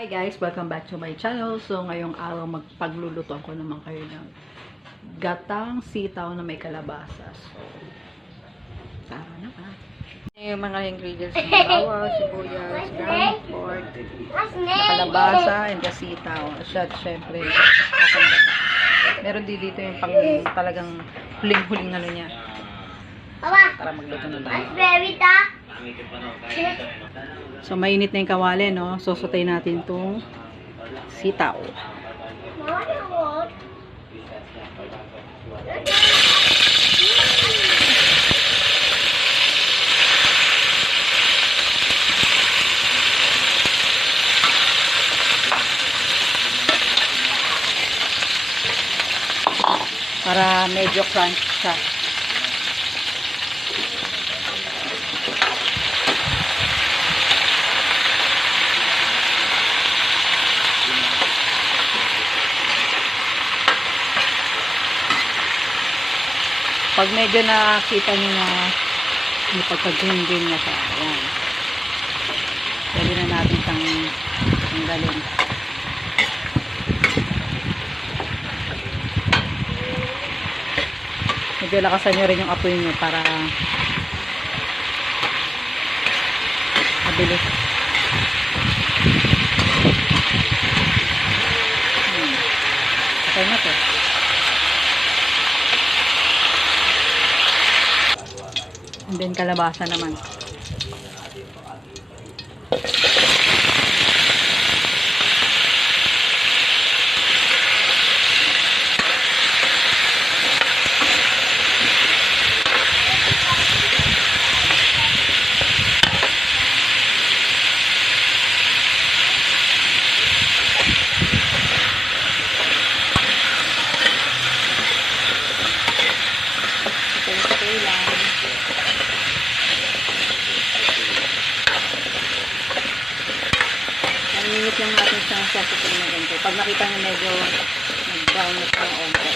Hi guys, welcome back to my channel. So ngayong araw magpagluluto ako naman kayo ng gatang sitaw na may kalabasa. So tara na ba? Yung mga ingredients ng bawang, sibuyas, ground pork, kalabasa, and the sitaw. At syempre, meron din dito yung pang talagang huling-huling ano niya. Tara magluto na tayo. So, mainit na yung kawali, no? Susutay natin itong sitaw. Para medyo crunch siya. Pag medyo nakita nyo na may pagka-green na siya, ayan. Pwede na natin siyang tanggalin. Medyo lakasan nyo rin yung apoy nyo para mabilis. Okay na to. And then kalabasa naman. Minute lang natin siyang sasapin na ganito. Pag nakita niya medyo nag-brown na siya onte.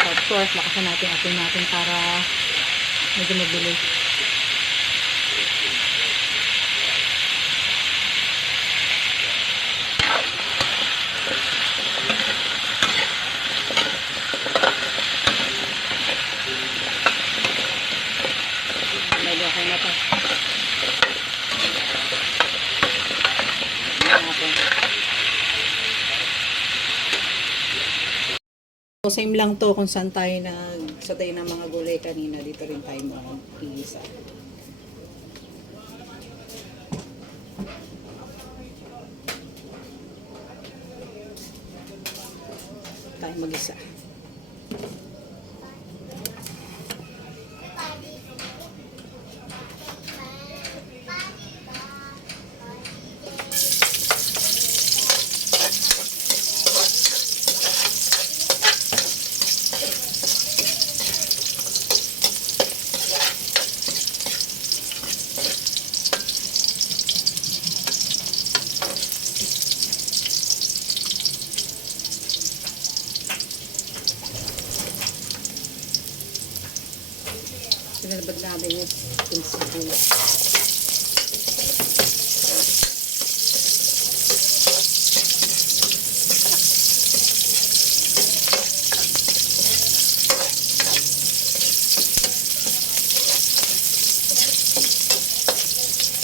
So, of course, lakasan natin atin natin para medyo mabilis. Medyo okay na to. So, same lang to kung saan tayo nagsatay ng mga gulay kanina. Dito rin tayo mag-iisa. Tayo mag-isa. Pinalabag namin yung sibuyas.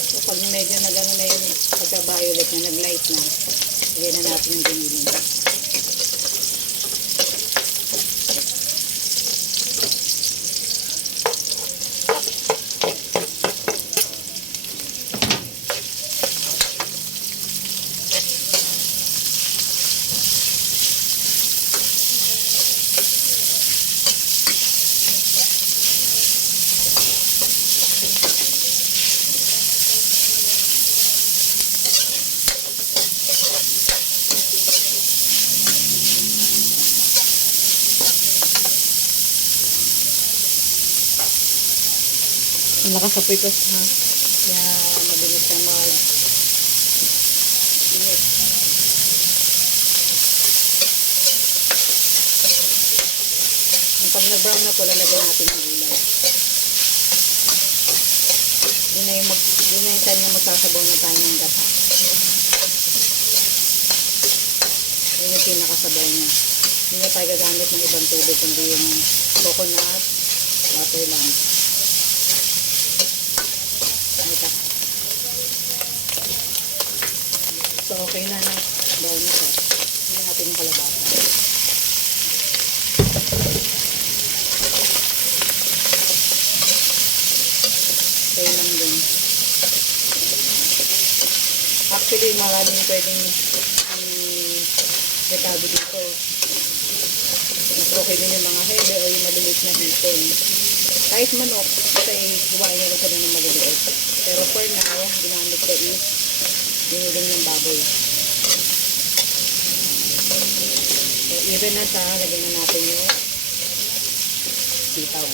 So, pag medyo nagano na yung pagka-violet na, nag-light na, lagyan na natin yung ginilin. Malakas apoy ko, ha? Kaya mabilis na mag-init. Pag na-brown na po, lalagyan natin ng gulay. Yun na yung Hindi na yung time na magsasabaw na tayo ng gata. Yun yung pinakasabaw niya. Hindi na tayo gagamit ng ibang tubig, kundi yung coconut water lang. Ito. So, okay na na. Bawal na siya. Hindi natin yung kalabasa. Okay lang din. Actually, maraming pwedeng dekado dito. Mas okay din yung mga hele o yung maliliit na hipon. Kahit manok, kasi gawain nyo lang sa ng maliliit. Pero for now, ginamit ko is diniling ng baboy. So, even na siya, lagyan na natin yung sitaw.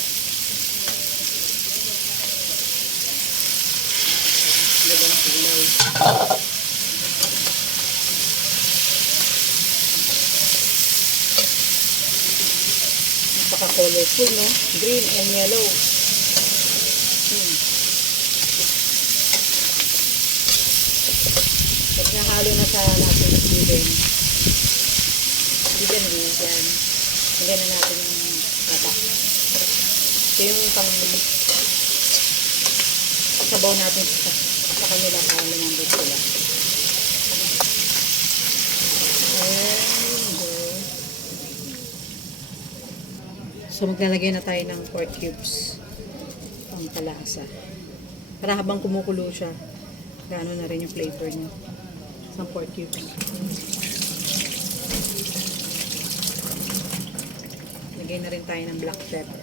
Lagyan ng kulay. Napaka-colorful, no? Green and yellow. Pag nahalo na sa natin ng chicken, yan. Lagyan na natin yung gata. Ito yung sabaw natin sa kanila para lumambot sila. So, maglalagay na tayo ng pork cubes pang palasa. Para habang kumukulo siya, gaano na rin yung flavor niya sa pork cubes. Lagay na rin tayo ng black pepper.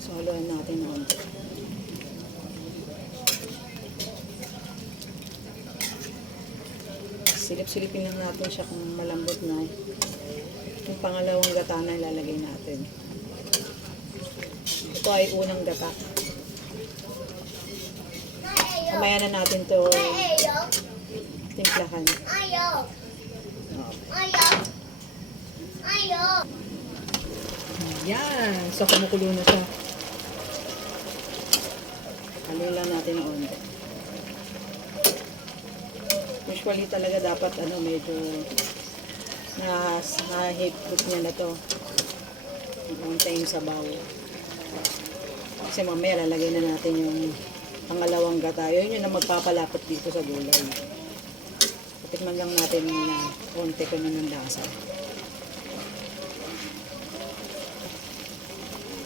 So, haluan natin na onti. Silip-silipin lang natin siya kung malambot na. Yung pangalawang gata na ilalagay natin. Ito ay unang gata. Mamaya na natin to timplahan. Yan. So, kumukulo na siya. Haluin lang natin yung onte. Usually talaga dapat medyo na-hip-cook niya na to. Onte yung sabaw. Kasi mamaya lalagay na natin yung pangalawang gata. Yun yung magpapalapot dito sa gulay. Patikman lang natin na onte ko na ng lasa.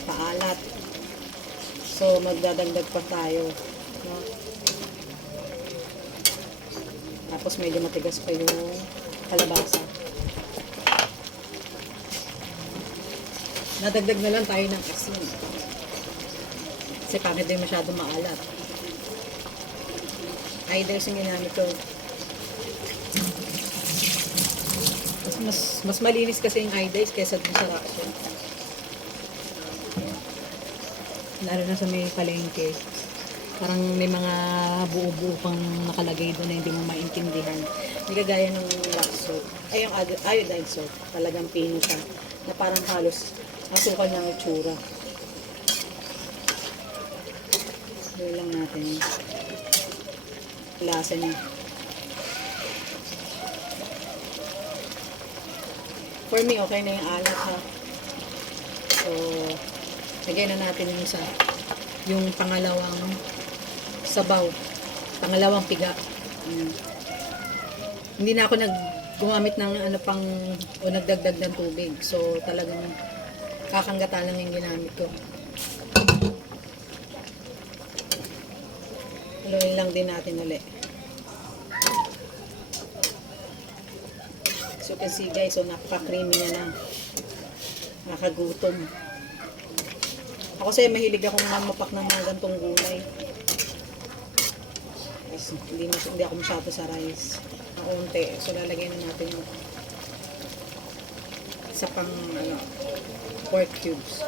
Paalat. So, magdadagdag pa tayo. No? Tapos medyo matigas pa yung kalabasa. Nadagdag na lang tayo ng asin. Kasi pangit din masyado maalat. Iodized yung ginamit ko. Mas malinis kasi yung iodized kaysa dun sa Raxo. Lalo na sa may palengke. Parang may mga buo-buo pang nakalagay doon na hindi mo maintindihan. Hindi kagaya ng Raxo. Ay, yung iodized soap. Talagang pino siya. Na parang halos asukal ng itsura. Gawin lang natin lasa niya. For me, okay na yung alat ha. So, lagyan na natin yung isa. Yung pangalawang sabaw. Pangalawang piga. Hindi na ako gumamit ng o nagdagdag ng tubig. So, talagang kakanggata lang yung ginamit ko. Haluin lang din natin ulit. So, you can see guys, so napaka-creamy niya na. Nakagutom. Ako kasi mahilig akong mamapak ng mga gantong gulay. Kasi hindi ako masyado sa rice. Kaunti. So, lalagyan na natin yung isa pang pork cubes.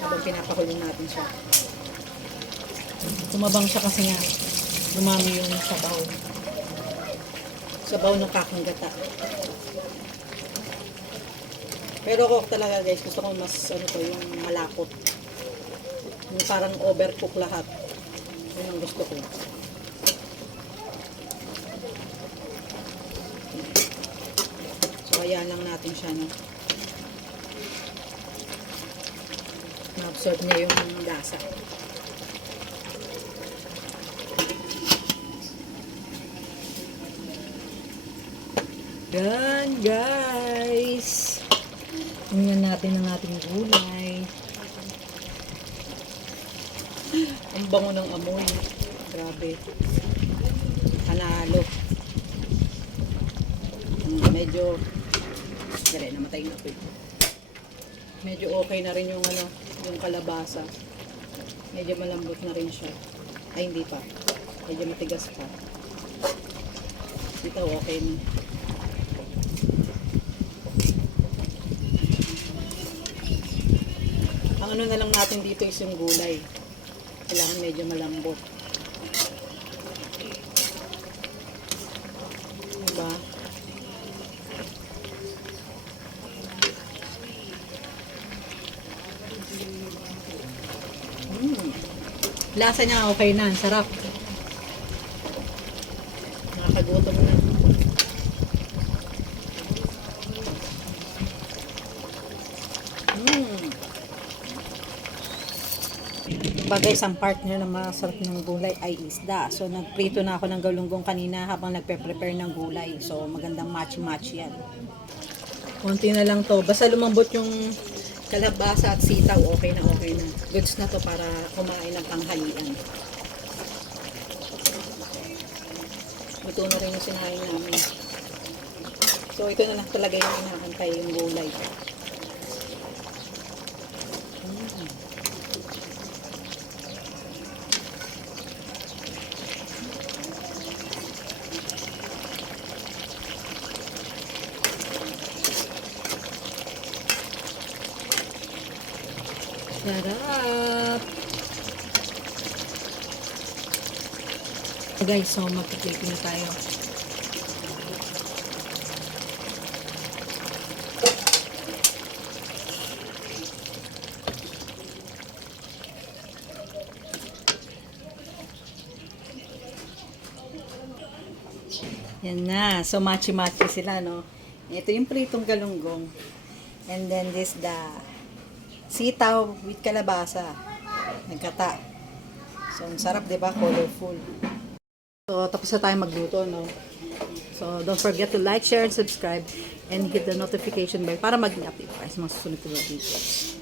Habang pinapakulong natin siya. Tumabang siya kasi nga dumami yung sabaw. Sabaw ng kakanggata. Pero ako talaga guys, gusto ko mas ano to, yung malapot. Yung parang overcook lahat. Yun ang gusto ko. So, ayan lang natin siya, no? Na-absorb niya yung lasa. Yan, guys. Tingnan natin ang ating gulay. Ang bango ng amoy. Grabe. Panalo. Medyo dali, namatay na po. Medyo okay na rin yung ano, yung kalabasa. Medyo malambot na rin siya. Ay, hindi pa. Medyo matigas pa. Ito, okay na. Ang ano na lang natin dito is yung gulay. Kailangan medyo malambot. Diba? Lasa niya okay na. Sarap. Nakakagutom na. Bagay, isang partner na masarap ng gulay ay isda. So, nagprito na ako ng galunggong kanina habang nagpe-prepare ng gulay. So, magandang match-match yan. Konti na lang to. Basta lumambot yung kalabasa at sitaw, okay na okay na. Goods na to para kumain ng tanghalian. Ito na rin yung sinahin namin. So, ito na lang talaga yung inaantay yung gulay. Sarap! Guys, so magpipipi na tayo. Yan na. So, matchy-matchy sila, no? Ito yung pritong galunggong. And then, this the sitaw with kalabasa. Nagkata. So, ang sarap, diba? Colorful. So, tapos na tayo magluto, no? So, don't forget to like, share, and subscribe. And hit the notification bell para mag-update pa sa mga susunod na videos.